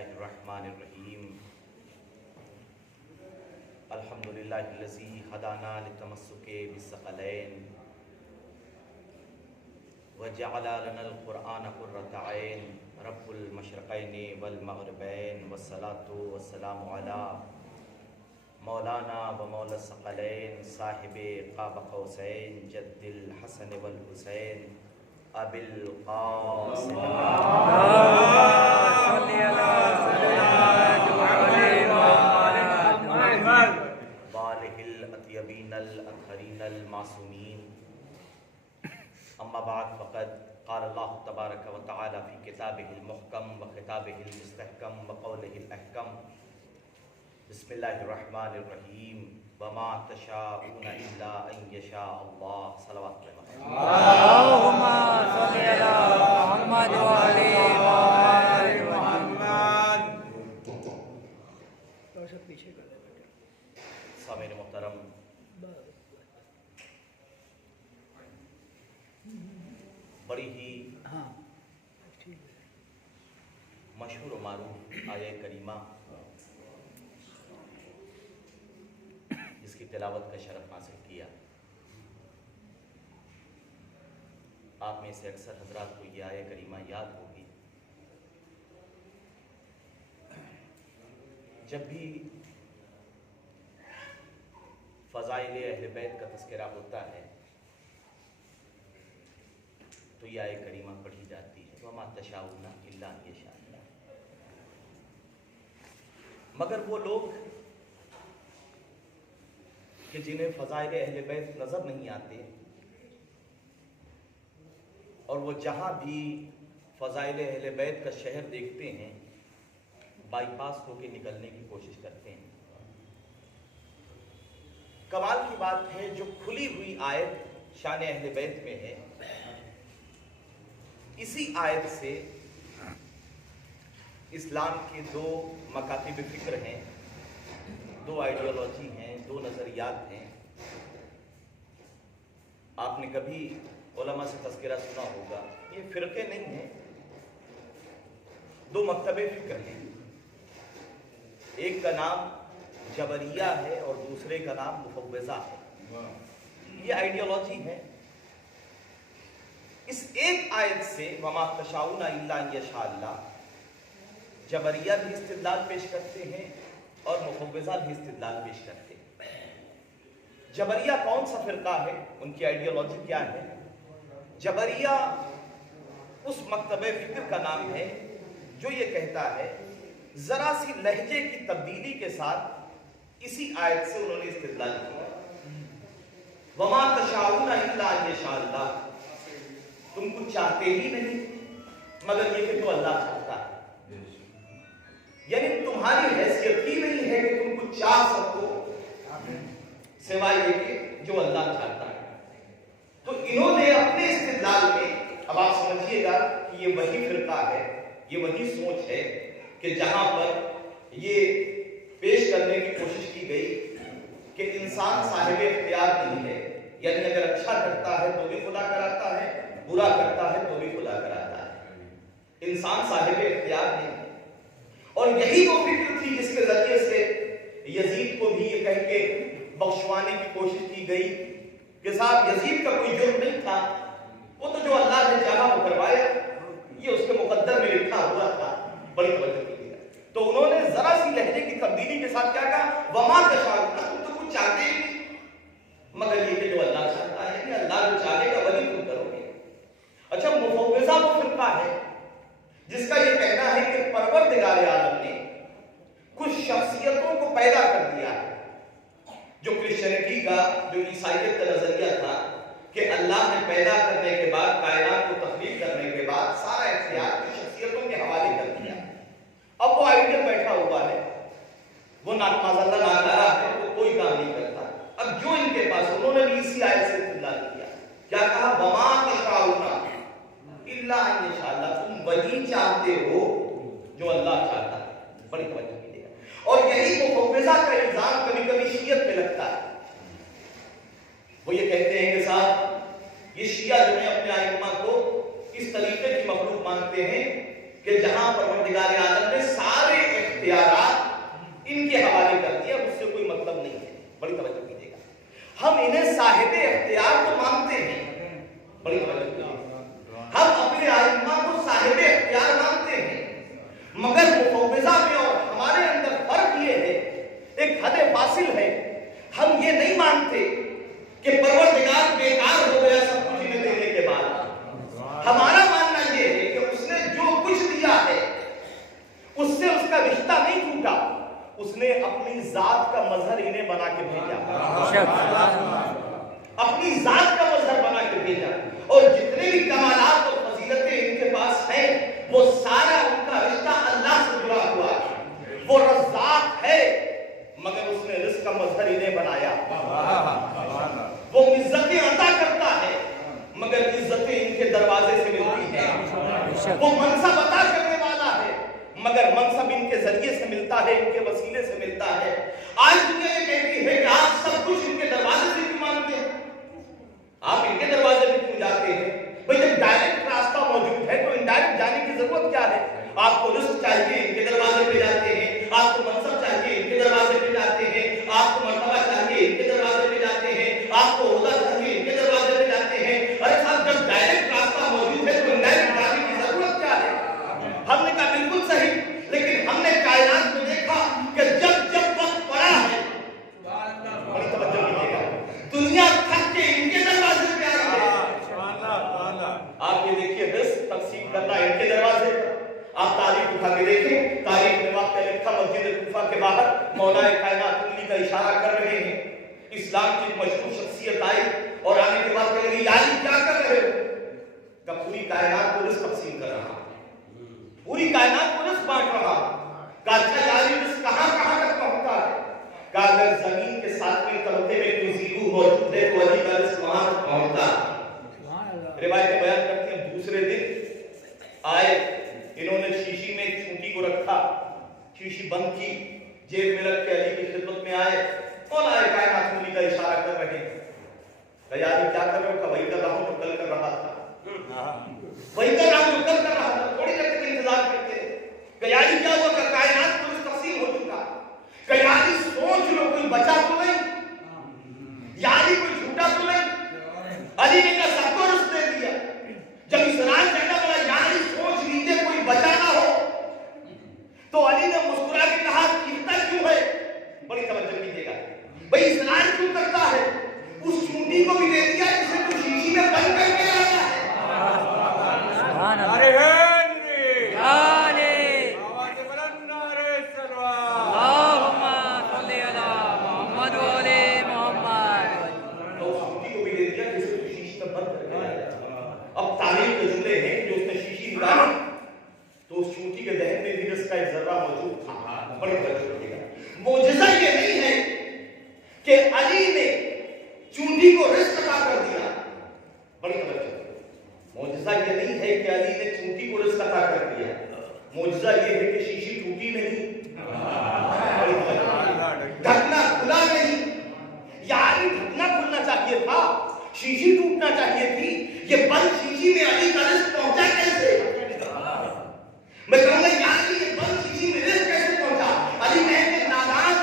الله الرحمن الرحيم الحمد لله الذي هدانا للتمسك بالثقلين وجعل لنا القرآن قرة عين رب المشرقين والمغربين والصلاة والسلام على مولانا ومولا الثقلين صاحب قاب قوسين جد الحسن والحسين ابی القاسم والہ الاطیبین الاطہرین المعصومین اما بعد فقد قال اللہ تبارک و تعالی فی کتابہ المحکم و خطابہ المستحکم و قولہ الاحکم بسم اللہ الرحمن الرحیم وما تشاءون الا ان یشاء اللہ صلوات اللہم صلی علی محمد وعلی محمد. سامعین محترم، بڑی ہی مشہور و معروف آیہ کریمہ جس کی تلاوت کا شرف حاصل کیا. آپ میں سے اکثر حضرات کو یہ آیہ کریمہ یاد ہوگی. جب بھی فضائل اہل بیت کا تذکرہ ہوتا ہے تو یہ آیہ کریمہ پڑھی جاتی ہے وَمَا تَشَاءُونَ إِلَّا أَن يَشَاءَ اللَّهُ. مگر وہ لوگ کہ جنہیں فضائل اہل بیت نظر نہیں آتے اور وہ جہاں بھی فضائل اہل بیت کا شہر دیکھتے ہیں بائی پاس ہو کے نکلنے کی کوشش کرتے ہیں. کمال کی بات ہے جو کھلی ہوئی آیت شان اہل بیت میں ہے، اسی آیت سے اسلام کے دو مکاتب فکر ہیں، دو آئیڈیالوجی ہیں، دو نظریات ہیں. آپ نے کبھی علماء سے تذکرہ سنا ہوگا، یہ فرقے نہیں ہیں، دو مکتب فکر ہیں. ایک کا نام جبریہ ہے اور دوسرے کا نام مفوضہ ہے. یہ آئیڈیالوجی ہے. اس ایک آیت سے وَمَا تَشَاءُونَ إِلَّا أَن يَشَاءَ اللَّهُ جبریہ بھی استدلال پیش کرتے ہیں اور مفوضہ بھی استدلال پیش کرتے ہیں. جبریہ کون سا فرقہ ہے، ان کی آئیڈیالوجی کیا ہے؟ جبریہ اس مکتب فکر کا نام ہے جو یہ کہتا ہے ذرا سی لہجے کی تبدیلی کے ساتھ اسی آیت سے انہوں نے استدلال کیا وَمَا تَشَاءُونَ إِلَّا أَن يَشَاءَ اللَّهُ. تم کچھ چاہتے ہی نہیں مگر یہ کہ جو اللہ چاہتا ہے. یعنی تمہاری حیثیت ہی نہیں ہے کہ تم کچھ چاہ سکو سوائے یہ کہ جو اللہ چاہتا ہے. تو انہوں نے اپنے استدلال میں، اب آپ سمجھیے گا کہ یہ وہی فرقہ ہے، یہ وہی سوچ ہے کہ جہاں پر یہ پیش کرنے کی کوشش کی گئی کہ انسان صاحب اختیار نہیں ہے. یعنی اگر اچھا کرتا ہے تو بھی خدا کراتا ہے، برا کرتا ہے تو بھی خدا کراتا ہے. انسان صاحب اختیار نہیں ہے. اور یہی وہ فکر تھی جس کے ذریعے سے یزید کو بھی یہ کہہ کے بخشوانے کی کوشش کی گئی کہ صاحب یزید کا کوئی جرم نہیں تھا، وہ تو جو اللہ نے چاہا وہ کروایا، یہ اس کے مقدر میں لکھا ہوا تھا. بڑی توجہ کیجیے. تو انہوں نے ذرا سی لہجے کی تبدیلی کے ساتھ کیا کہا وَمَا تَشَاءُونَ، تم تو کچھ چاہتے ہی نہیں مگر یہ کہ جو اللہ چاہتا ہے، کہ اللہ جو چاہے گا وہی تم کرو گے. اچھا، مفوضہ وہ فرقہ ہے جس کا یہ کہنا ہے کہ پروردگار عالم نے کچھ شخصیتوں کو پیدا کر دیا ہے. جو کرسچینٹی کا، جو عیسائیت کا نظریہ تھا کہ اللہ نے پیدا کرنے کے بعد، کائنات کو تخلیق کرنے کے بعد سارا اختیار کچھ شخصیتوں کے حوالے کر دیا. اب وہ آئیڈیل بیٹھا ہوا ہے، وہ معذاللہ ناکارہ ہے، وہ کوئی کام نہیں کرتا. اب جو ان کے پاس، انہوں نے بھی اسی آیت سے استدلال کیا. کیا کہا وَمَا تَشَاءُونَ إِلَّا أَن يَشَاءَ اللَّهُ. تم وہی چاہتے ہو جو اللہ چاہتا ہے. بڑی توجہ کیجیے گا. اور یہی مفوضہ کا الزام کبھی کبھی شیعت پہ لگتا ہے. وہ یہ کہتے ہیں کہ صاحب یہ شیعہ جو ہے اپنے ائمہ کو اس طریقے کی مخلوق مانتے ہیں کہ جہاں پروردگار عالم نے سارے ہم انہیں صاحب اختیار تو مانتے ہیں، بڑی توجہ، ہم اپنے ائمہ کو صاحب اختیار مانتے ہیں، مگر مفوضہ میں اور ہمارے اندر فرق یہ ہے، ایک حد فاصل ہے، ہم یہ نہیں مانتے کہ پروردگار بیکار ہو گیا سب کچھ انہیں دینے کے بعد۔ ہمارا ماننا یہ ہے کہ اس نے جو کچھ دیا ہے اس سے اس کا رشتہ نہیں ٹوٹا، اس نے اپنی ذات کا مظہر انہیں بنا کے بھیجا، اپنی ذات کا مظہر بنا کے بھیجا، اور جتنے بھی کمالات اور فضیلتیں ان کے پاس ہیں وہ سارا ان کا رشتہ اللہ سے جڑا ہوا ہے۔ وہ رزاق ہے مگر اس نے رزق کا مظہر انہیں بنایا، وہ عزتیں عطا کرتا ہے مگر عزتیں ان کے دروازے سے ملتی ہیں، وہ منصب عطا کرنے والا ہے مگر منصب ان کے ذریعے سے ملتا ہے، ان کے وسیلے سے ملتا ہے۔ آج دنیا یہ کہتی ہے کہ آپ سب کچھ ان کے دروازے سے کیوں مانگتے ہیں، آپ ان کے دروازے پہ کیوں جاتے ہیں؟ بھئی جب ڈائریکٹ راستہ موجود ہے تو انڈائریکٹ جانے کی ضرورت کیا ہے؟ آپ کو رزق چاہیے ان کے دروازے پہ جاتے ہیں، آپ کو منصب چاہیے ان کے دروازے پہ جاتے ہیں، آپ کو مرتبہ چاہیے ان کے دروازے پہ جاتے ہیں، آپ کو عہدہ چاہیے ان کے دروازے پہ جاتے ہیں۔ ارے صاحب جب ڈائریکٹ راستہ موجود ہے تو انڈائریکٹ جانے کی ضرورت کیا ہے؟ ہم نے کہا بالکل صحیح، لیکن ہم نے کائنات میں دیکھا کہ جب جب وقت پڑا ہے، بڑی توجہ کیجیے گا، دنیا تھک کے ان کے دروازے پہ آئی ہے۔ آپ یہ دیکھیے رزق تقسیم کرنا ان کے دروازے پر، آپ تاریخ اٹھا کے دیکھیں، تاریخ میں واقعہ لکھا مسجد کوفہ کے باہر مولا کائنات انگلی کا اشارہ کر رہے ہیں، اسلام کی ایک مشہور شخصیت آئی اور آنے کے بعد کہنے لگی یاری کیا کر رہے ہو؟ کہ پوری کائنات کو رزق تقسیم کر رہا، پوری کائنات کو رزق بانٹ رہا۔ کہا اچھا یاری رزق کہاں کہاں تک پہنچتا ہے؟ کہا اگر زمین کے ساتویں طبقے میں کوئی زیرو موجود ہے تو علی کا رزق وہاں تک پہنچتا ہے۔ روایتیں بیان کرتے ہیں دوسرے دن آئے، انہوں نے شیشی میں ایک چونٹی کو رکھا، شیشی بند کی، جیب میں رکھ کے علی کی خدمت میں آئے، مولا کائنات انگلی کا اشارہ کر رہے ہیں۔ کہا یاری کیا کر رہے ہو؟ کہ وہی کر رہا ہوں جو کل کر رہا تھا، وہی کر رہا ہوں جو کل کر رہا تھا۔ تھوڑی دیر تک انتظار کرتے کہ یاری کیا ہوا؟ کہ کائنات کو تقسیم ہو چکا۔ کہ یاری سوچ لو کوئی بچا تو نہیں، یاری کوئی جھوٹا تو نہیں۔ علی نے کہا سب کو رزق دے دیا۔ جب اسلام کہتا بولا یاری سوچ لیجیے کوئی بچا نہ ہو، تو علی نے مسکرا کے کہا چنتا کیوں ہے؟ بڑی توجہ کیجیے گا، بھئی اسلام کیوں کرتا ہے؟ اس چونٹی کو بھی دے دیا جسے تو شیشی میں بند کر کے آیا ہے۔ اب تعلیم کے جملے ہیں کہ جو اس نے شیشی نکالی تو اس چونٹی کے دہن میں بھی رزق کا ایک ذرہ موجود تھا۔ بڑی توجہ کیجیے گا، معجزہ یہ نہیں ہے کہ علی نے چونٹی کو رزق عطا کر دیا، بڑی توجہ، معجزہ یہ نہیں ہے کہ علی نے چونٹی کو رزق عطا کر دیا، معجزہ یہ ہے کہ شیشی ٹوٹی نہیں، ڈھکنا کھلا نہیں۔ یعنی ڈھکنا کھلنا چاہیے تھا، شیشی ٹوٹنا چاہیے تھی، یہ بند شیشی میں علی کا رزق پہنچا کیسے؟ میں کہوں گا یعنی یہ بند شیشی میں رزق کیسے پہنچا؟ علی کہیں گے نادان،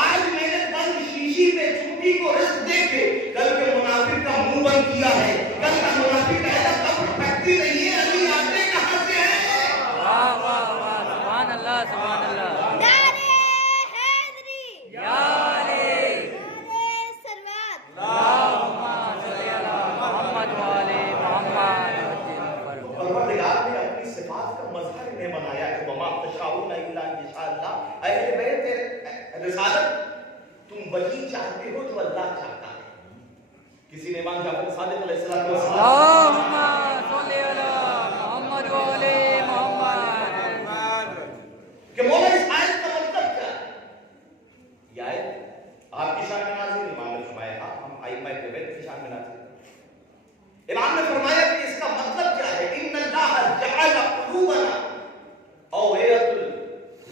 آج میں نے بند شیشی میں چونٹی کو رزق دے کے کل کے منافق کا منہ بند کیا ہے، کل کا منافق کہے گا قبر پھٹتی نہیں ہے، علی آتے کہاں سے ہیں؟ واہ واہ واہ، سبحان اللہ سبحان اللہ۔ پروردگار نے اپنی صفات کا مظہر انہیں بنایا ہے، وما تشاؤون الا ان یشاء اللہ۔ اہل بیت رسالت تم وہی چاہتے ہو جو اللہ چاہتا ہے۔ کسی نے امام جعفر صادق علیہ السلام اللہم صلی علی محمد و علی محمد کہ مولا اس آیت کا مطلب کیا ہے؟ یہ آیت آپ کی شان میں نازل، امام نے فرمایا تھا ہم ائمہ بیت کی شان میں نازل۔ امام نے فرمایا کہ اس کا مطلب کیا ہے؟ ان اللہ جعل قلوبنا اوعیۃ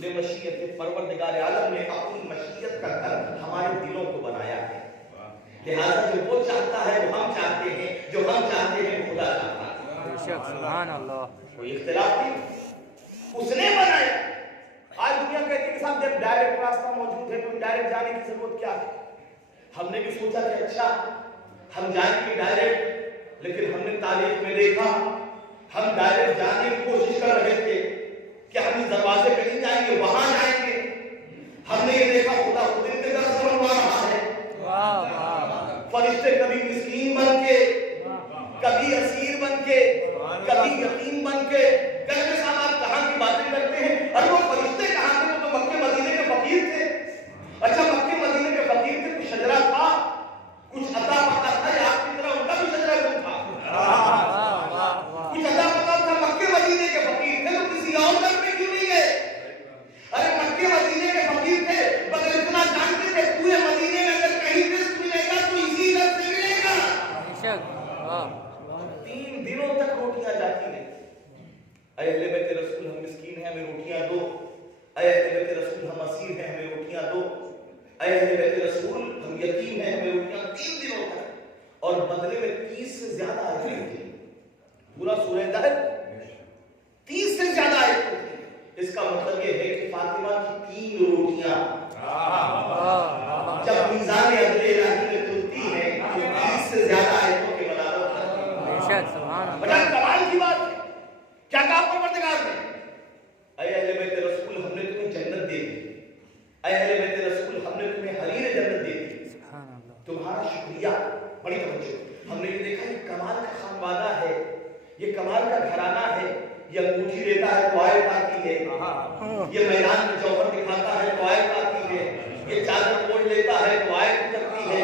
لمشیۃ، پروردگار عالم نے اپنی مشیت کا گھر ہمارے دلوں کو بنایا ہے، لہذا جو وہ چاہتا ہے وہ ہم چاہتے ہیں، جو ہم چاہتے ہیں خدا چاہتا ہے۔ بے شک، سبحان اللہ۔ کوئی اختلاف نہیں، اس نے بنایا۔ آج دنیا کہتی ہے کہ صاحب جب ڈائریکٹ راستہ موجود ہے تو ڈائریکٹ جانے کی ضرورت کیا ہے؟ ہم نے بھی سوچا کہ اچھا ہم جائیں گے ڈائریکٹ، لیکن ہم نے تاریخ میں دیکھا ہم ڈائریکٹ جانے کی کوشش کر رہے تھے کہ ہم اس دروازے پہ نہیں جائیں گے، وہاں جائیں گے۔ ہم نے یہ دیکھا خدا خود انتظار بنوا رہا ہے۔ فرشتے کبھی مسکین بن کے، کبھی اسیر بن کے، کبھی یتیم بن کے، کہتے صاحب آپ کہاں کی باتیں کرتے ہیں؟ اور وہ فرشتے کہاں تھے؟ وہ تو مکے مدینے کے فقیر تھے۔ اچھا مکے مدینے کے فقیر تھے، کچھ شجرا تھا، کچھ عطا پتا تھا، یا آپ کی طرح ان کا بھی شجرا کیوں تھا؟ کچھ عطا پتا تھا، مکے مدینے کے فقیر تھے، تو کسی اور در پہ کیوں نہیں گئے؟ ارے مکے مدینے کے فقیر تھے، مگر اتنا جانتے تھے پورے مدینے میں اگر کہیں رزق ملے گا تو اسی در سے ملے گا۔ 3 دنوں تک روٹیاں جاتی ہیں، اے اہل بیت رسول ہم مسکین ہیں ہمیں روٹیاں دو، اے اہل بیت رسول ہم اسیر ہیں ہمیں روٹیاں دو، اے اہل بیت رسول ہم یتیم ہیں ہمیں روٹیاں۔ 3 دنوں تک، اور بدلے میں 30 سے زیادہ آیتیں تھیں، پورا سورہ دہر 30 سے زیادہ آیتیں تھیں۔ اس کا مطلب یہ ہے کہ فاطمہ کی 3 روٹیاں جب میزان عدل الہی میں تلتی ہیں تو 30 سے زیادہ آیتوں کے برابر ہوتی ہیں۔ بڑا کمال کی بات ہے۔ کیا کہا پروردگار نے؟ اے اہل بیت رسول ہم نے تمہیں جنت دے دی، اے اہل بیت رسول ہم نے تمہیں حریر جنت دے دی، تمہارا شکریہ۔ بڑی توجہ، ہم نے یہ دیکھا یہ کمال کا خانوادہ ہے، یہ کمال کا گھرانہ ہے۔ یہ انگوٹھی دیتا ہے تو آیت آتی ہے، یہ میدان میں جوہر دکھاتا ہے تو آیت آتی ہے، یہ چادر اوڑھ لیتا ہے تو آیت اترتی ہے۔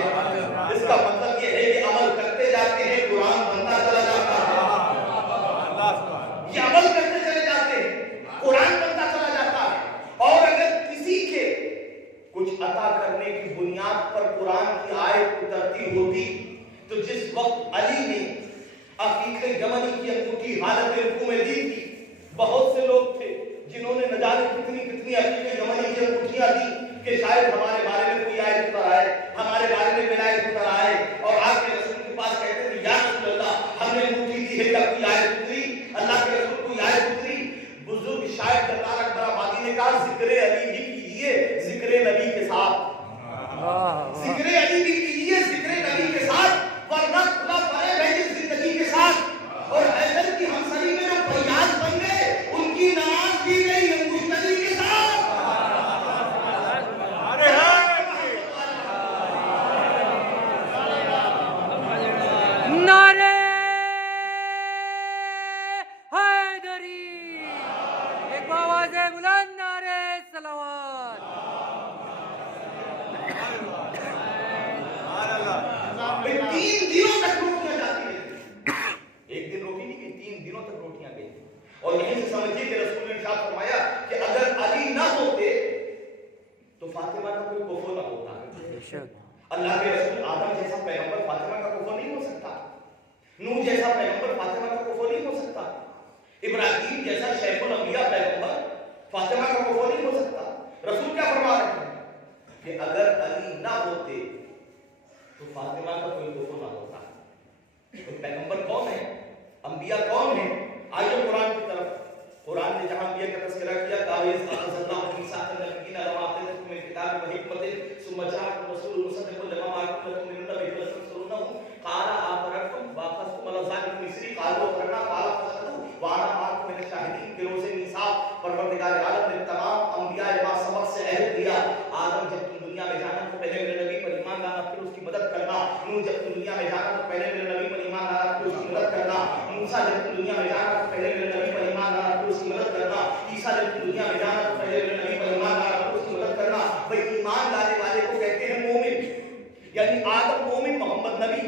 اس کا مطلب یہ ہے کہ عمل کرتے جاتے ہیں قرآن بنتا چلا جاتا ہے، یہ عمل کرتے چلے جاتے ہیں قرآن بنتا چلا جاتا ہے۔ اور اگر کسی کے کچھ عطا کرنے کی بنیاد پر قرآن کی آیت اترتی ہوتی تو جس وقت علی نے عقیق یمنی کی انگوٹھی حالت رکوع میں دی تھی، بہت سے لوگ تھے جنہوں نے نہ جانے کتنی عقیق یمنی کی انگوٹھیاں دی کہ شاید ہمارے بارے میں کوئی آیت اتر آئے، ہمارے بارے میں ولایت اتر آئے، اور آج کے رسول کے پاس کہتے تھے یا رسول اللہ ہم نے انگوٹھی دی ہے، کیا کوئی آیت اتری؟ اللہ کے رسول کوئی آیت اتری؟ بزرگ شاعر جلال اکبر آبادی نے کہا ذکر علی بھی کیجیے ذکر نبی کے ساتھ، ذکر علی بھی کیجیے ذکر نبی کے ساتھ، ورنہ کھلا پڑے رہے زندگی کے ساتھ۔ اور حیدر کی ہمسری میں جو فیاض بن گئے ان کی نماز کی گئی انگشتری کے ساتھ۔ نعرے حیدری، ایک آواز بلند نعرے صلوات۔ 3 دنوں تک روٹیاں جاتی ہیں، ایک دن روٹی نہیں گئی، 3 دنوں تک روٹیاں گئی۔ اور یہیں سے سمجھیے کہ رسول نے ارشاد فرمایا کہ اگر علی نہ ہوتے تو فاطمہ کا کوئی کفر نہ ہوتا۔ اللہ کے رسول آدم جیسا پیغمبر فاطمہ کا کفر نہیں ہو سکتا، نوح جیسا پیغمبر فاطمہ کا کفر نہیں ہو سکتا، ابراہیم جیسا شیخ الانبیاء پیغمبر فاطمہ کا کفر نہیں ہو سکتا۔ رسول کیا فرما رہے ہیں کہ اگر علی نہ ہوتے تو فاطمہ کا کوئی کفر نہ ہوتا۔ پیغمبر کون ہے؟ انبیاء کون ہیں؟ آئیے قرآن کی طرف۔ قرآن نے جہاں انبیاء کا تذکرہ کیا قاویز اعوذ اللہ عیسیٰ النبیین لما آتیتکم من کتاب و حکمت ثم جاءکم رسول مصدق لما معکم لتؤمنن به ولتنصرنه قال آقررتم واخذتم على ذلکم مصری قالوا اقررنا قال فاشهدوا وانا معكم من الشاهدین کے روز میثاق پروردگار عالم نے تمام انبیاء با سبق سے عہد لیا۔ آدم جب تم دنیا میں جانا تو پہلے میرے نبی پر ایمان لانا پھر اس کی مدد کرنا، نوح جب تم دنیا میں جانا تو پہلے میرے نبی پر ایمان لانا پھر اس کی مدد کرنا، موسیٰ جب تم دنیا میں جانا تو پہلے میرے نبی پر ایمان لانا پھر اس کی مدد کرنا، عیسیٰ جب تم دنیا میں جانا تو پہلے میرے نبی پر ایمان لانا پھر اس کی مدد کرنا۔ بھئی ایمان لانے والے کو کہتے ہیں مومن، یعنی آدم مومن محمد نبی،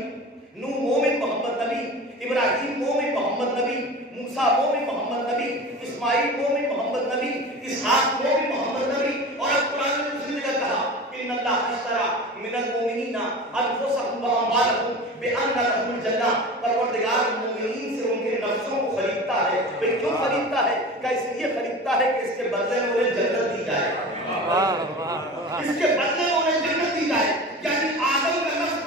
نوح مومن محمد نبی، ابراہیم مومن محمد نبی، موسیٰ مومن محمد نبی، اسماعیل مومن محمد نبی، اسحاق مومن محمد نبی۔ اور اب قرآن نے دوسری جگہ کہا ان اللہ اشتری من المؤمنین انفسهم واموالهم بان لهم الجنہ، پروردگار مومنین سے ان کے نفسوں کو خریدتا ہے۔ بھئی کیوں خریدتا ہے؟ کیا اس لیے خریدتا ہے کہ اس کے بدلے میں انہیں جنت دی جائے، اس کے بدلے میں انہیں جنت دی جائے۔ یعنی آدم کا نفس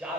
4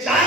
4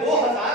2000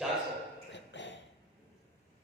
400।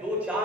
2-4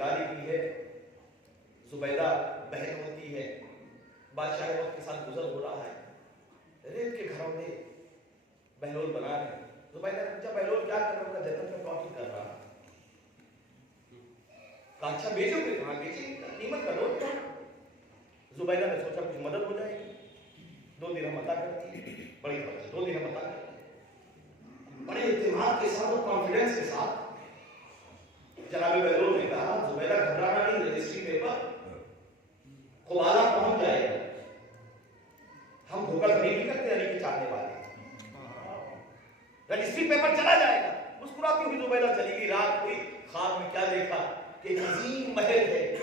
داری کی ہے. زبیدہ بہن ہوتی ہے. بادشاہ وقت کے ساتھ گزر ہو رہا ہے. ریت کے گھروں میں بہلول بنا رہے ہیں. زبیدہ نے پوچھا بہلول کیا کر رہا ہے؟ جنت میں پاکی کر رہا. کہا اچھا بیچو گے؟ کہاں بیچیں؟ قیمت کا لوٹ. زبیدہ نے سوچا کچھ مدد ہو جائے گی. 2 درہم عطا کرتی. بڑی بات ہے. 2 درہم عطا کرتی. بڑے اعتماد کے ساتھ اور کانفیڈنس کے ساتھ جناب بہلول نے کہا زبیدہ گھبرانا نہیں. رجسٹری پیپر قبالہ پہنچ جائے گا. ہم دھوکہ دھڑی نہیں کرتے علی کے چاہنے والے. رجسٹری پیپر چلا جائے گا. مسکراتی ہوئی زبیدہ چلی گئی. رات ہوئی. خواب میں کیا دیکھا کہ ایک عظیم محل ہے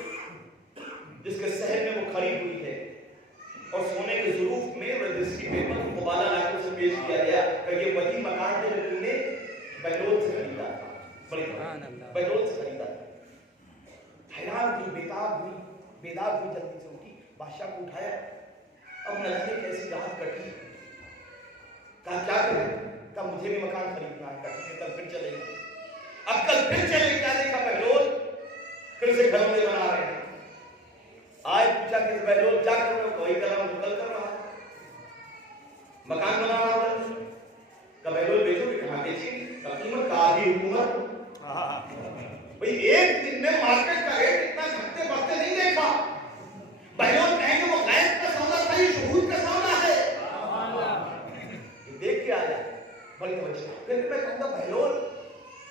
جس کے شہر میں وہ کھڑی ہوئی ہے اور سونے کے ظروف میں رجسٹری پیپر قبالہ لا کے اسے پیش کیا گیا کہ یہ وہی مکان ہے جو تم نے بہلول سے خریدا تھا. بڑی بہلول سے خریدا تھا. حیران ہوئی, بیتاب ہوئی, بیدار ہوئی. جلدی سے اٹھی, بادشاہ کو اٹھایا. اب نہ جانے کیسی رات کٹی. کہا کیا کریں؟ کہا مجھے بھی مکان خریدنا ہے. کہا کل پھر چلے گا. اب کل پھر چلے. کیا دیکھا بہلول پھر سے گھروں میں بنا رہے ہیں. آئے پوچھا کہ بہلول کیا کر رہا ہو؟ وہی کر رہا ہوں جو کل کر رہا ہے. مکان بنا رہا ہوں. کہا بہلول بیچو گے؟ کہاں بیچیں؟ کہا قیمت کا آدھی حکومت. بھئی ایک دن میں مارکیٹ کا ریٹ اتنا گھٹتے بڑھتے نہیں دیکھا. بہلول کہیں کہ وہ غیب کا سودا تھا, یہ شہود کا سودا ہے. یہ دیکھ کے آیا بڑی توجہ. پھر میں کہوں گا بہلول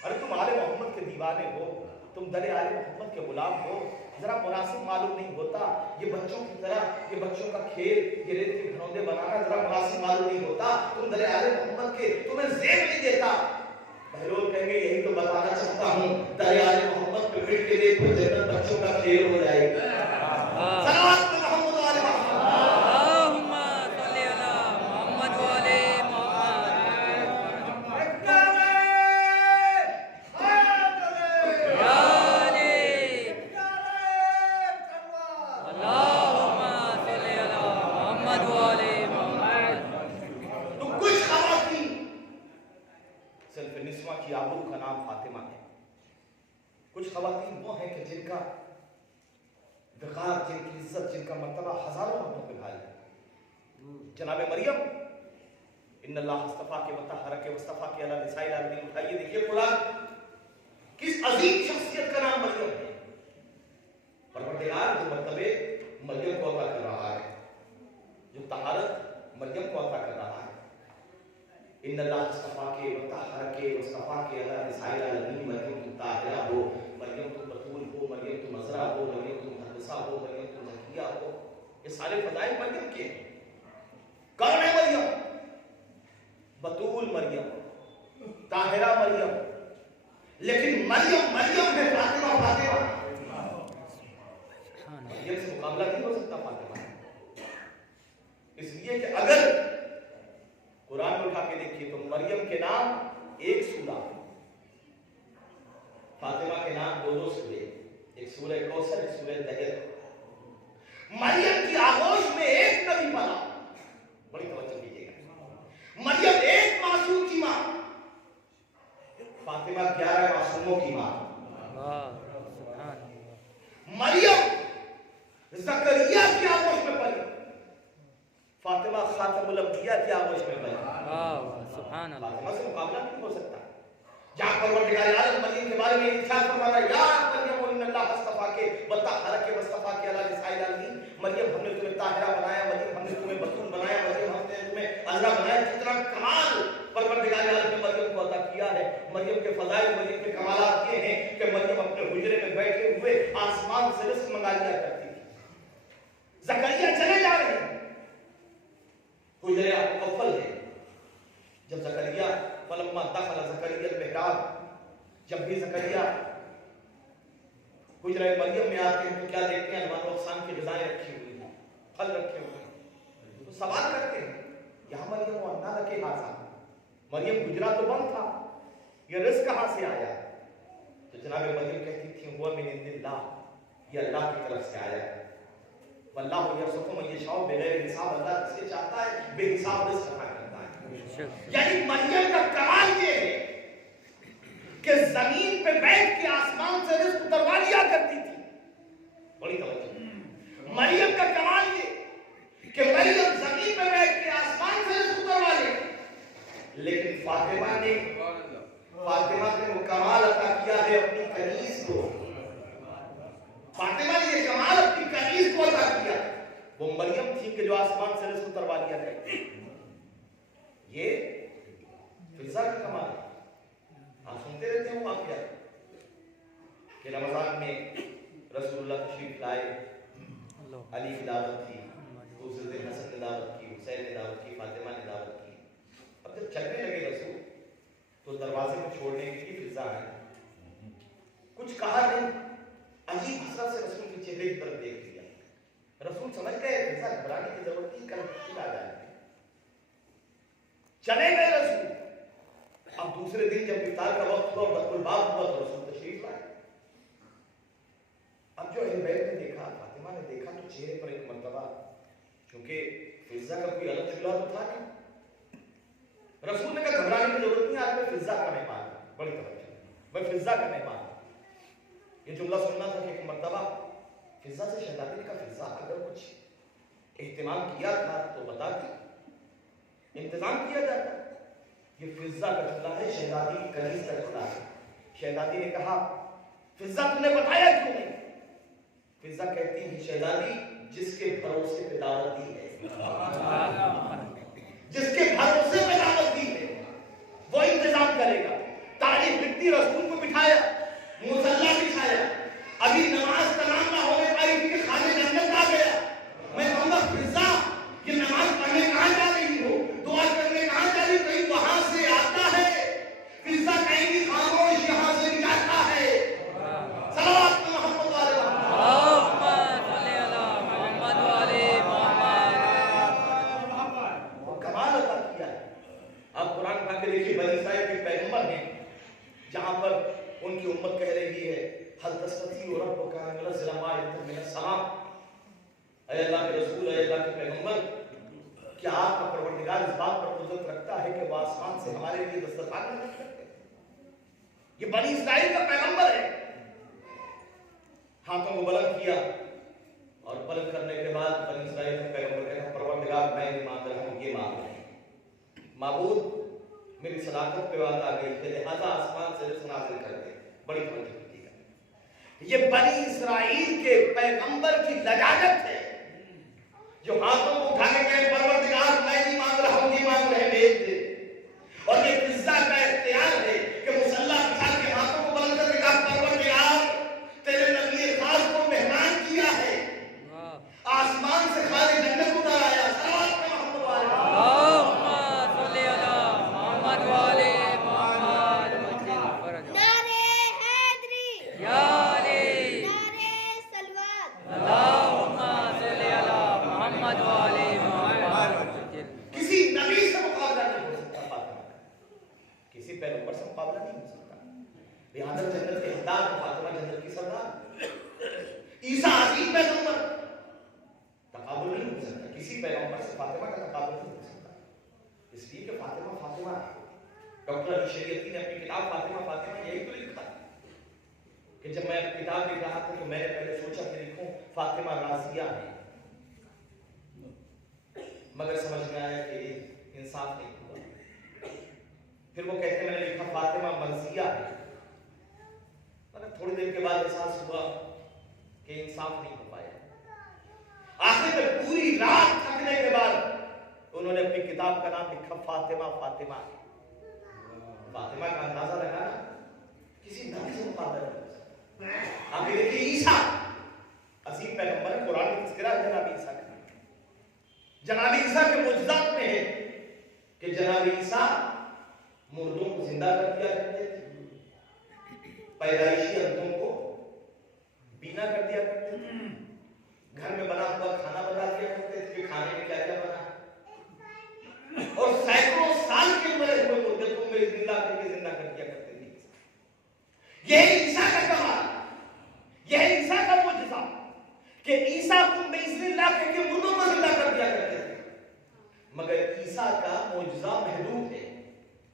ارے تم آل محمد کے دیوانے ہو, تم در آل محمد کے غلام ہو, ذرا مناسب معلوم نہیں ہوتا یہ بچوں کی طرح, یہ بچوں کا کھیل, یہ ریت کے گھروندے بنانا ذرا مناسب معلوم نہیں ہوتا. تم در آل محمد کے, تمہیں زیب نہیں دیتا. بہلول کہیں گے یہی تو بتانا چاہتا ہوں, در آل محمد پہ مٹ کے دیکھو جنت بچوں کا کھیل ہو جائے گا. صلوات محمد علی محمد. کچھ خواتین وہ ہیں کہ جن کا وقار, جن کی عزت, جن کا مرتبہ ہزاروں مرتبہ بھائی ہے. جناب مریم ان اللہ اصطفیٰ کے وطہرک واصطفیٰ کے علی نساء العالمین. اٹھائیے دیکھیے قرآن کس عظیم شخصیت کا نام مریم ہے. پروردگار جو مرتبے مریم کو عطا کر رہا ہے, جو طہارت مریم کو عطا کر رہا ہے. ان اللہ اصطفیٰ کے وطہرک واصطفیٰ کے علی نساء العالمین. مریم تم طاہرہ ہو, مریم تم بتول ہو, مریم تم عذرا ہو, مریم تم مقدسہ ہو, مریم تم زکیہ ہو. یہ سارے فضائل مریم کے ہیں. کون ہے مریم؟ بتول مریم, طاہرہ مریم. لیکن مریم مریم ہے, فاطمہ فاطمہ. مریم سے مقابلہ نہیں ہو سکتا فاطمہ. اس لیے کہ اگر قرآن میں اٹھا کے دیکھیے تو مریم کے نام ایک سورہ, فاطمہ کے نام 2 سورے, ایک سورہ کوثر, ایک سورہ دہر. مریم کی آغوش میں ایک نبی پلا. بڑی توجہ دیجیے گا. مریم ایک معصوم کی ماں, فاطمہ 11 معصوموں کی ماں. مریم زکریا کی آغوش میں پلی, فاطمہ خاتم الانبیاء کی آغوش میں پلی. فاطمہ سے مقابلہ نہیں ہو سکتا. جہاں پروردگار عالم مریم کے بارے میں ارشاد فرما رہا ہے یا مریم ان اللہ اصطفیٰ کے وطہرک واصطفیٰ کے علی نساء العالمین. مریم ہم نے تمہیں طاہرہ بنایا, مریم ہم نے تمہیں بتول بنایا, مریم ہم نے تمہیں عذرا بنایا. کتنا کمال پروردگار عالم نے مریم کو عطا کیا ہے. مریم کے فضائل, مریم کے کمالات یہ ہیں کہ مریم اپنے حجرے میں بیٹھے ہوئے آسمان سے رزق منگا لیا کرتی تھی. زکریا چلے جا رہے ہیں, حجرے مقفل ہے. جب زکریا فلما دخل زکریا المحراب, جب بھی زکریا حجرہ مریم میں آتے ہیں تو کیا دیکھتے ہیں؟ انواع و اقسام کی غذائیں رکھی ہوئی ہیں, پھل رکھے ہوئے ہیں. تو سوال کرتے ہیں یہاں مریم و انا لکے ہذا, مریم حجرہ تو بند تھا, یہ رزق کہاں سے آیا؟ تو جناب مریم کہتی تھی ہوا من عند اللہ, یہ اللہ کی طرف سے آیا ہے. واللہ یرزق من یشاء بغیر حساب, اللہ جسے چاہتا ہے بے حساب رزق عطا کرتا ہے. یعنی مریم کا کمال یہ ہے کہ زمین پہ بیٹھ کے آسمان سے رزق اتروا لیا کرتی تھی. بڑی توجہ. مریم کا کمال یہ کہ مریم زمین پہ بیٹھ کے آسمان سے رزق اتروا لے, لیکن فاطمہ نے وہ کمال عطا کیا ہے اپنی کنیز کو. فاطمہ نے یہ کمال اپنی کنیز کو عطا کیا. وہ مریم تھی کہ جو آسمان سے رزق اتروا لیا کرتی. یہ فضا کا کمال ہے. آپ سنتے رہتے ہیں واقعہ کہ رمضان میں رسول اللہ تشریف لائے, علی کی دعوت کی, دوسرے دن حسن نے دعوت کی, حسین نے دعوت کی, فاطمہ نے دعوت کی. اب جب چلنے لگے رسول تو دروازے میں چھوڑنے کی فضا ہے. کچھ کہا نہیں, عجیب حسرت سے رسول کے چہرے کی طرف دیکھ لیا. رسول سمجھ گئے فضا گھبرانے کی ضرورت نہیں, کل آ جائے. چلے گئے رسول. اب دوسرے دن جب افطار کا وقت ہوا, دخل الباب ہوا تو رسول تشریف لائے. اب جو اہل بیت نے دیکھا, فاطمہ نے دیکھا, تو چہرے پر ایک مرتبہ, چونکہ فضا کا کوئی الگ چولہا تو تھا نہیں, رسول نے کہا گھبرانے کی ضرورت نہیں, آج میں فضا کا مہمان ہوں. بڑی توجہ, میں فضا کا مہمان ہوں. یہ جملہ سننا تھا کہ ایک مرتبہ فضا سے شہزادی نے کہا فضا اگر کچھ اہتمام کیا تھا تو بتا دیں, انتظام کیا جاتا. یہ فضا کا جملہ ہے, شہزادی کی کنیز کا جملہ ہے. شہزادی نے کہا فضا تم نے بتایا کیوں نہیں؟ فضا کہتی ہے شہزادی جس کے بھروسے پہ دعوت دی ہے, جس کے بھروسے پہ دعوت دی ہے وہ انتظام کرے گا. تاریخ لکھتی رسول کو بٹھایا, مصلی بچھایا, ابھی نماز تمام نہ ہونے پائی تھی کہ خالد جنت آ گیا. میں کہوں گا فضا یہ نماز پڑھنے کہاں جا رہی ہو, دعا کرنے کہاں جا رہی, کہیں وہاں سے آتا ہے. فضا کہیں گی خاموش یہاں سے نہیں جاتا ہے. صلوات محمد والے کمال عطا کیا ہے. آپ قرآن پڑھ کے دیکھیے, بنی اسرائیل کے پیغمبر ہیں جہاں پر ان کی امت کہہ رہی ہے حل تستطیع ربک ان ينزل مائدۃ من السماء. اے اللہ کے رسول, اے اللہ کے پیغمبر, کیا آپ کا پروردگار اس بات پر قدرت رکھتا ہے کہ وہ آسمان سے ہمارے لیے دسترخوان نازل کرتے ہیں؟ یہ بنی اسرائیل کا پیغمبر ہے. ہاتھوں کو بلند کیا اور بلند کرنے کے بعد بنی اسرائیل کا پیغمبر کہتا پروردگار میں نہیں مانگ رہا ہوں, یہ مانگ رہے ہیں. معبود میری صداقت پہ بات آ گئی کہ لہذا آسمان سے رزق نازل کر دے. بڑی توجہ کی ہے. یہ بنی اسرائیل کے پیغمبر کی لجاجت ہے جو ہاتھوں کو اٹھا کے کہے پروردگار میں نہیں مانگ رہا ہوں, یہ مانگ رہے بھیج دے. اور یہ فضا کا اختیار ہے کہ مصلی بچھا کے ہاتھوں کو بلند کر کے کہا پروردگار تیرے نبی خاص کو مہمان کیا ہے, آسمان سے خالد جنت اتر آیا. صلوات پہ محمد والے پیغمبر سے مقابلہ نہیں ہو سکتا. لہذا جنت کے حقدار فاطمہ جنت کی سردار, عیسیٰ عظیم پیغمبر, تقابل نہیں ہو سکتا. کسی پیغمبر سے فاطمہ کا تقابل نہیں ہو سکتا, اس لیے کہ فاطمہ فاطمہ ہے. ڈاکٹر علی شریعتی نے اپنی کتاب فاطمہ فاطمہ یہی تو لکھا کہ جب میں کتاب لکھ رہا تھا تو میں نے پہلے سوچا کہ لکھوں فاطمہ رازیہ ہے, مگر سمجھ میں آیا کہ انصاف نہیں ہوا. پھر وہ کہتے ہیں میں نے لکھا فاطمہ مرضیہ ہے, مگر تھوڑی دیر کے بعد احساس ہوا کہ انصاف نہیں ہو پایا. آخر میں پوری رات تھکنے کے بعد انہوں نے اپنی کتاب کا نام لکھا فاطمہ فاطمہ. فاطمہ کا اندازہ لگانا کسی نبی سے مقابلہ نہیں ہو سکتا. آپ دیکھیے عیسیٰ عظیم پیغمبر ہے, قرآن میں تذکرہ ہے جناب عیسیٰ کا. جناب عیسیٰ کے معجزات میں ہے کہ جناب عیسیٰ مردوں کو زندہ کر دیا کرتے تھے, پیدائشی اندھوں کو بینا کر دیا کرتے تھے, گھر میں بنا ہوا کھانا بنا دیا کرتے تھے کہ کھانے میں کیا کیا بنا, اور سینکڑوں سال کے مرے ہوئے مردے کو میں زندہ کر دیا کرتے تھے. یہی عیسیٰ کا کمال, یہی عیسیٰ کا معجزہ کہ عیسیٰ کو باذن اللہ کہہ کے مردوں کو زندہ کر دیا کرتے تھے. مگر عیسیٰ کا معجزہ محدود ہے.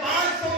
500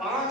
5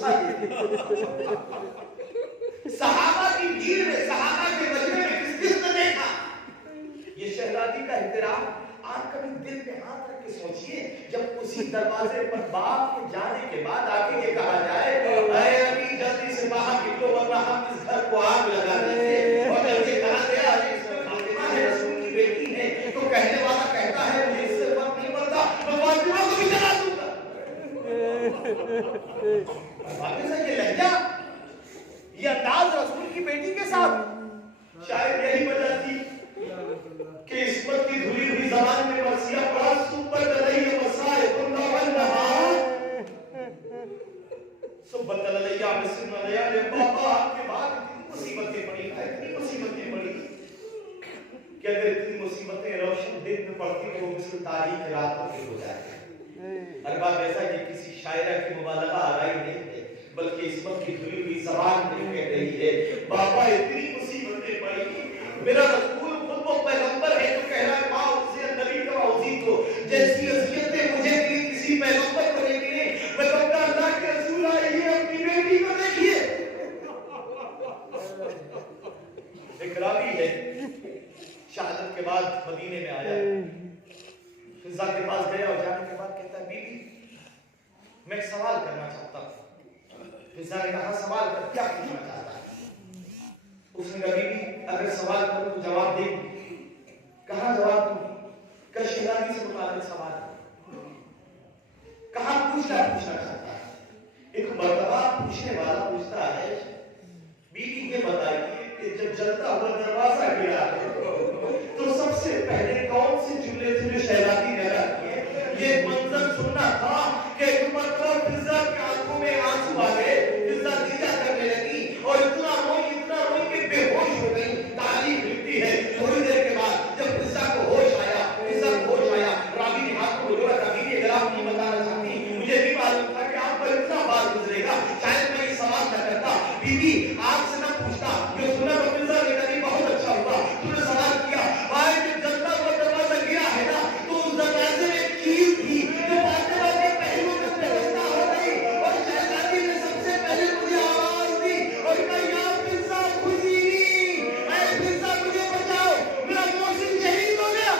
بوسہ دے دیں. صحابہ کی بھیڑ میں، صحابہ کے مجمع میں کس کس نے دیکھا یہ شہزادی کا احترام؟ آپ کبھی دل میں ہاتھ رکھ کے سوچئے جب اسی دروازے پر باپ کے جانے کے بعد آگے یہ کہا جائے اے ابھی جلدی سے باہر نکلو ورنہ ہم اس گھر کو آگ لگا دیں گے، اور جب یہ کہا گیا ابھی اس میں فاطمہ ہے رسول کی بیٹی ہے، تو کہنے والا کہتا ہے مجھے اس سے فرق نہیں پڑتا، میں فاطمہ کو بھی جلا دوں گا. واقعی سے یہ لہجہ، یہ انداز رسول کی بیٹی کے ساتھ، شاید یہی وجہ تھی کہ عصمت کی دھلی ہوئی زبان میں مرثیہ پڑا سبت علیہ مصائب النہار سبت علیہ مسلم علیہ بابا آپ کے بعد اتنی مصیبتیں پڑی، اتنی مصیبتیں پڑی کہ اگر اتنی مصیبتیں روشن دن میں پڑتی تو وہ مثل تاریخ راتوں کی ہو جاتی. ہر بات ایسا کہ کسی شاعرہ کی مبالغہ آرائی نہیں ہے بلکہ عصمت کی دھلی ہوئی زبان میں کہہ رہی ہے بابا اتنی مصیبتیں پڑی، میرا رسول خود وہ پیغمبر ہے جو کہہ رہا ہے ماں اسے اندری کا اوزی کو جیسی عذیتیں مجھے ملی کسی پیغمبر کو نہیں ملی. میں کہتا اللہ کے رسول آئیے اپنی بیٹی کو دیکھیے. ایک راوی ہے شہادت کے بعد مدینے میں آیا، فضا کے پاس گیا اور جانے کے بعد کہتا ہے بی بی میں ایک سوال کرنا چاہتا ہوں. فضا نے کہا سوال کر، کیا پوچھنا چاہتا ہے؟ اس نے کہا بی بی اگر سوال کرو تو جواب دے گی. کہاں جواب دوں؟ کہ شہزادی سے متعلق سوال ہے. کہاں پوچھنا چاہتا ہے؟ ایک مرتبہ پوچھنے والا پوچھتا ہے بی بی یہ بتائیے کہ جب جلتا ہوا دروازہ گرا تو سب سے پہلے کون سے جملے تھے جو شہزادی نے ادا کیے؟ یہ منظر سننا تھا کہ ایک مرتبہ فضا کی آنکھوں میں آنسو آ گئے، فضا نیچا کرنے لگی اور اتنا روئی کہ بے ہوش ہو گئی. تعریف لکھتی ہے تھوڑی دیر کے بعد جب فضا کو ہوش آیا، راوی نے ہاتھ کو جوڑا کہا بیوی اگر آپ نہیں بتانا چاہتی مجھے بھی معلوم تھا کہ آپ پر اتنا بار گزرے گا، شاید میں یہ سوال نہ کرتا. بیوی آپ سے نہ پوچھتا، جو سنا تو فضا نے کہا بہت اچھا ہوا تم نے سوال کیا. بھائی جب جلتا ہوا دروازہ گرا ہے نا تو اس دروازے میں ایک کیل تھی جو فاطمہ کے پہلو میں پیوستہ ہو گئی اور شہزادی نے سب سے پہلے مجھے آواز دی اور کہا یا فضا خذینی، اے فضا مجھے بچاؤ، میرا محسن شہید ہو گیا.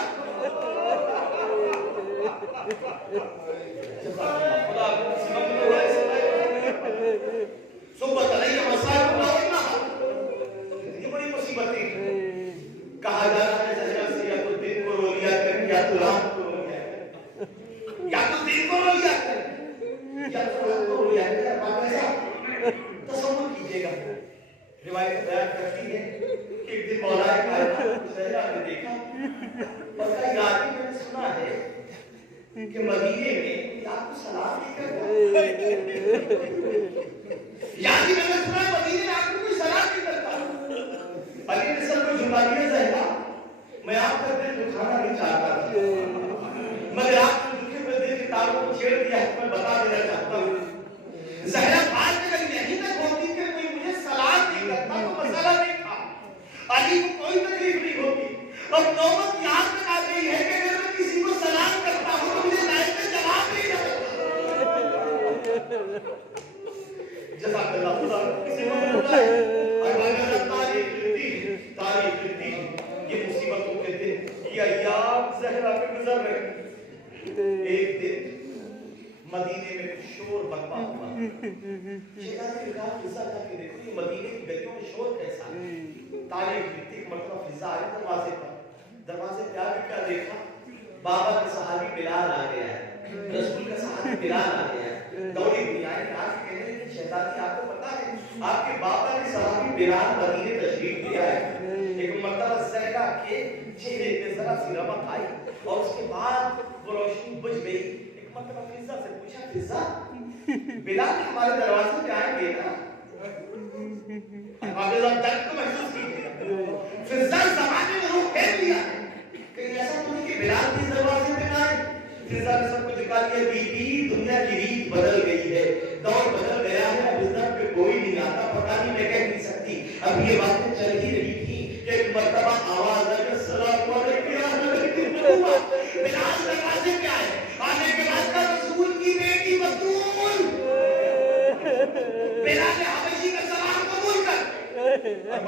صبح علیہ مسائل النہار اتنی بڑی مصیبتیں. کہا جا رہا ہے زہرا سے یا تو دن کو رو لیا کر یا تو رات کو رو لیا کر، یا تو دن کو رو لیا کر یا تو رات کو رو لیا کر. ایسا تصور کیجئے گا. روایت بیان کرتی ہے کہ ایک دن مولا کائنات زہرا نے دیکھا اور کہا یادی میں نے سنا ہے کہ مدینے میں آپ کو سلام نہیں کرتا. یادی میں نے سنا ہے مدینے میں آپ کو کوئی سلام نہیں کرتا. علی نے سب کو جھکا دیا زہرا میں آپ کا دل دکھانا نہیں چاہتا تھا مگر آپ نے دکھے ہوئے دل کی تاروں کو چھیڑ دیا ہے. میں بتا دینا چاہتا ہوں زہرا بات اگر یہیں تک ہوتی کہ کوئی مجھے سلام نہیں کرتا تو مسئلہ نہیں تھا، علی کو کوئی تکلیف نہیں ہوتی. اب نوبت یہاں تک آ گئی ہے کہ اگر میں کسی کو سلام کرتا ہوں تو مجھے لائن میں جواب نہیں ملتا. جزاک اللہ خدا کسی کو ملتا ہے اور تاریخ لکھتی یہ مصیبتوں کے دن یہ ایام زہرا پہ گزر رہے. ایک دن مدینے میں کچھ شور برپا ہوا. شہزادی نے کہا فضا جا کے دیکھو یہ مدینے کی گلیوں میں شور کیسا ہے. تاریخ لکھتی ایک مرتبہ فضا آئی دروازے پہ آ کے کیا دیکھا؟ بابا کا صحابی بلال آ گیا ہے، رسول کا صحابی بلال آ گیا ہے. دوڑی ہوئی آئی آ کے کہنے لگی شہزادی آپ کو پتا ہے آپ کے بابا کے صحابی بلال مدینے تشریف لیا ہے. ایک مرتبہ زہرا کے چہرے پہ ذرا سی رمق آئی اور اس کے بعد وہ روشنی بجھ گئی. ایک مرتبہ فضا سے پوچھا فضا بلال ہمارے دروازے پہ آئیں گے نا؟ حافظہ درد کو محسوس کیجیے. فضا زمانے میں روح پھیر لیا کہیں ایسا تو نہیں کہ بلال کی دروازے پہ آئے. فضا نے سب کو دکھا دیا بی بی دنیا کی ریت بدل گئی ہے، دور بدل گیا ہے، اب اس در پہ کوئی نہیں آتا. پتہ نہیں میں کہہ نہیں سکتی. اب یہ باتیں چل ہی رہی تھی کہ ایک مرتبہ آواز آئی السلام علیکم یا بلال دروازے پہ آئے. آنے کے بعد کا رسول کی بیٹی بطول